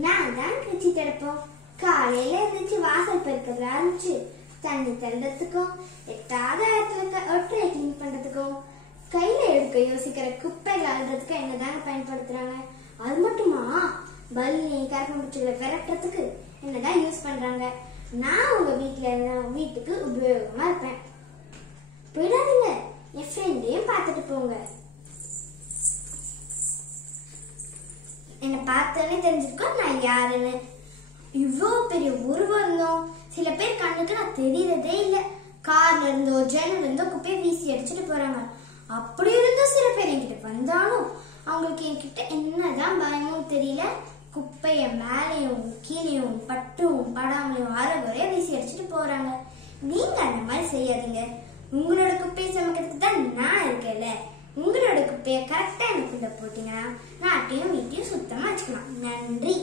நான் தான் கிச்சி தடுப்போம். காலையில இருந்துச்சு வாசல் பெருக்கிறது ஆரம்பிச்சு தண்ணி தள்ளுறதுக்கும் எட்டாத இடத்துல ஒற்றை கிளீன் பண்றதுக்கும் கையில எடுக்க யோசிக்கிற குப்பைகள் அள்ளுறதுக்கும் என்னதாங்க பயன்படுத்துறாங்க. அது மட்டுமா பல்லி கரப்பாம்பூச்சிகளை விரட்டுறதுக்கு என்னதான் யூஸ் பண்றாங்க. நான் உங்க வீட்டுக்கு உபயோகமா இருப்பேன். போயிடாதீங்க, என் ஃப்ரெண்டையும் பார்த்துட்டு போங்க. என்னை பார்த்தோன்னே தெரிஞ்சிருக்கோம் நான் யாருன்னு. இவ்வளோ பெரிய உருவம் இருந்தோம். சில பேர் கண்ணுக்கு நான் தெரியறதே இல்லை. கார்ல இருந்தோ ஜன்னல் இருந்தோ குப்பையை வீசி அடிச்சுட்டு போறாங்க. அப்படி இருந்தும் சில பேர் என்கிட்ட வந்தாலும் அவங்களுக்கு என்கிட்ட என்னதான் பயமும் தெரியல. குப்பைய மேலையும் கீழையும் பட்டும் படாமலையும் அரைகுறையா வீசி அடிச்சுட்டு போறாங்க. நீங்க அந்த மாதிரி செய்யாதீங்க. உங்களோட குப்பையை சமைக்கிறதுக்கு தான் நான் இருக்கேன்ல. உங்களோட குப்பையை கரெக்டா எனக்குள்ள போட்டீங்கன்னா நாட்டையும் வீட்டையும் சுத்தமா வச்சுக்கலாம். நன்றி.